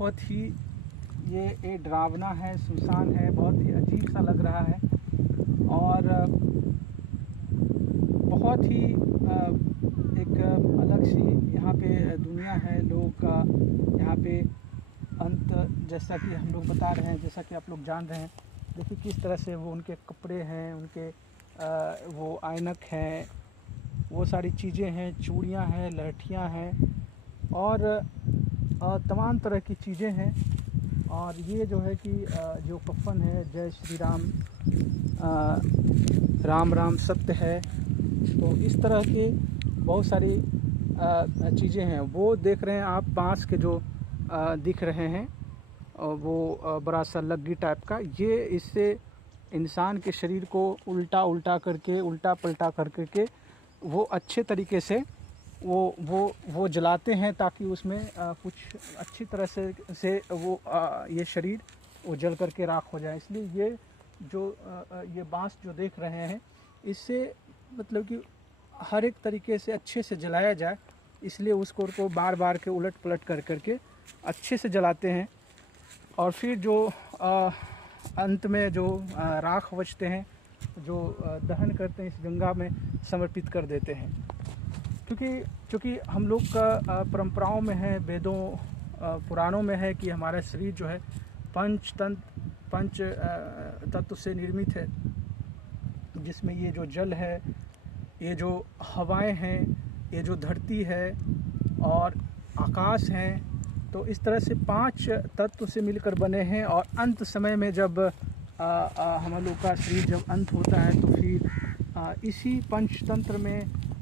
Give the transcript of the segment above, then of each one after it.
बहुत ही ये डरावना है, सुनसान है, बहुत ही अजीब सा लग रहा है और बहुत ही एक अलग सी यहाँ पे दुनिया है। लोगों का यहाँ पे अंत, जैसा कि हम लोग बता रहे हैं, जैसा कि आप लोग जान रहे हैं, देखिए किस तरह से वो उनके कपड़े हैं, उनके वो ऐनक हैं, वो सारी चीज़ें हैं, चूड़ियाँ हैं, लहठियाँ हैं और तमाम तरह की चीज़ें हैं। और ये जो है कि जो कफ़न है, जय श्री राम, राम राम सत्य है, तो इस तरह के बहुत सारी चीज़ें हैं। वो देख रहे हैं आप, बांस के जो दिख रहे हैं, वो बड़ा सा लग्गी टाइप का, ये इससे इंसान के शरीर को उल्टा करके, उल्टा पलटा करके वो अच्छे तरीके से वो जलाते हैं, ताकि उसमें कुछ अच्छी तरह से वो ये शरीर वो जल करके राख हो जाए। इसलिए ये जो ये बांस जो देख रहे हैं, इससे मतलब कि हर एक तरीके से अच्छे से जलाया जाए, इसलिए उसको बार बार के उलट पलट करके अच्छे से जलाते हैं। और फिर जो अंत में जो राख बचते हैं, जो दहन करते हैं, इस गंगा में समर्पित कर देते हैं। क्योंकि हम लोग का परंपराओं में है, वेदों पुराणों में है कि हमारा शरीर जो है पंच तत्व से निर्मित है, जिसमें ये जो जल है, ये जो हवाएं हैं, ये जो धरती है और आकाश हैं, तो इस तरह से 5 तत्व से मिलकर बने हैं। और अंत समय में जब हम लोग का शरीर जब अंत होता है, तो फिर इसी पंचतंत्र में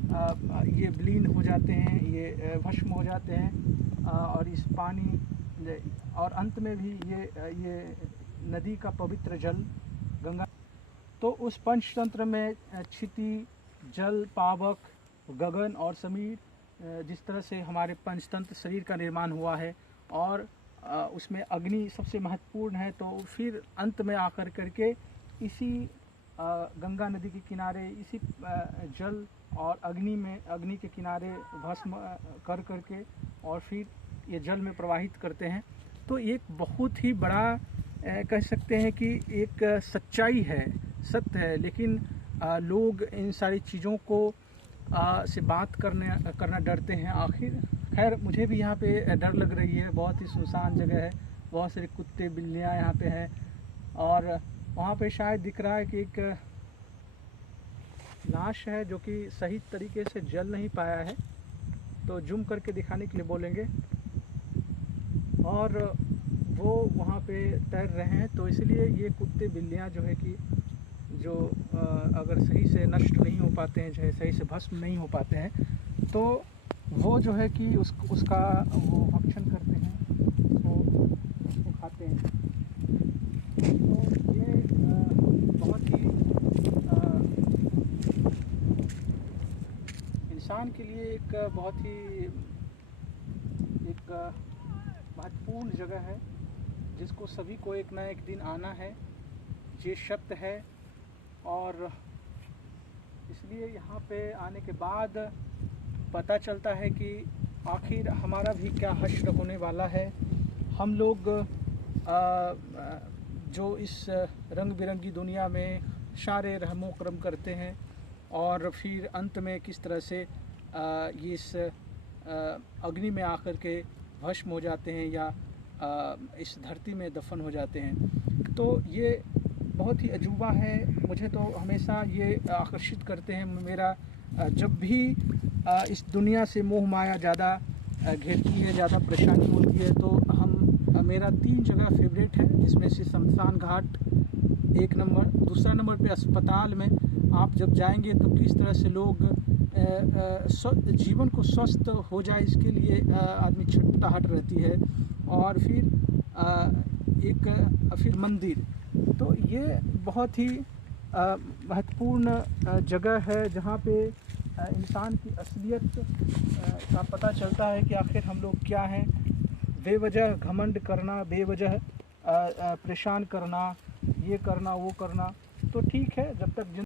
ये विलीन हो जाते हैं, ये भस्म हो जाते हैं। और इस पानी और अंत में भी ये नदी का पवित्र जल गंगा, तो उस पंचतंत्र में क्षिति, जल, पावक, गगन और समीर, जिस तरह से हमारे पंचतंत्र शरीर का निर्माण हुआ है, और उसमें अग्नि सबसे महत्वपूर्ण है। तो फिर अंत में आकर करके इसी गंगा नदी के किनारे, इसी जल और अग्नि के किनारे भस्म करके और फिर ये जल में प्रवाहित करते हैं। तो एक बहुत ही बड़ा कह सकते हैं कि एक सच्चाई है, सत्य है। लेकिन लोग इन सारी चीज़ों को से बात करना डरते हैं। आखिर खैर, मुझे भी यहाँ पे डर लग रही है। बहुत ही सुनसान जगह है, बहुत सारे कुत्ते बिल्लियाँ यहाँ पे हैं, और वहाँ पे शायद दिख रहा है कि एक लाश है जो कि सही तरीके से जल नहीं पाया है, तो जूम करके दिखाने के लिए बोलेंगे। और वो वहाँ पे तैर रहे हैं, तो इसलिए ये कुत्ते बिल्लियाँ जो है कि जो अगर सही से नष्ट नहीं हो पाते हैं, चाहे सही से भस्म नहीं हो पाते हैं, तो वो जो है कि उसका वो भक्षण करते हैं, उसको खाते हैं। तो ये बहुत ही इंसान के लिए एक बहुत ही एक महत्वपूर्ण जगह है, जिसको सभी को एक ना एक दिन आना है, ये सत्य है। और इसलिए यहाँ पे आने के बाद पता चलता है कि आखिर हमारा भी क्या हश्र होने वाला है। हम लोग जो इस रंग बिरंगी दुनिया में सारे रहमो करम करते हैं, और फिर अंत में किस तरह से ये इस अग्नि में आकर के भस्म हो जाते हैं, या इस धरती में दफन हो जाते हैं। तो ये बहुत ही अजूबा है। मुझे तो हमेशा ये आकर्षित करते हैं। मेरा जब भी इस दुनिया से मोह माया ज़्यादा घेरती है, ज़्यादा परेशानी होती है, तो मेरा 3 जगह फेवरेट है, जिसमें से शमशान घाट 1 नंबर, दूसरा नंबर पे अस्पताल में आप जब जाएंगे तो किस तरह से लोग जीवन को स्वस्थ हो जाए, इसके लिए आदमी छटपटाहट रहती है। और फिर मंदिर, तो ये बहुत ही महत्वपूर्ण जगह है, जहाँ पे इंसान की असलियत का पता चलता है कि आखिर हम लोग क्या हैं। बेवजह घमंड करना, बेवजह परेशान करना, ये करना वो करना, तो ठीक है, जब तक